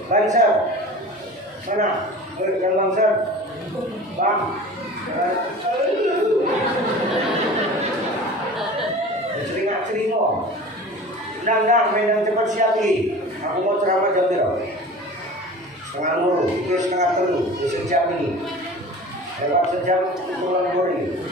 Banser. Mana? Yang Banser. Bang. Celingak-celingok. Nang, main cepat siap lagi. Aku mau ceramah jam berapa? Setengah 2, itu setengah 3, sejam ini. Lewat sejam pulang gori.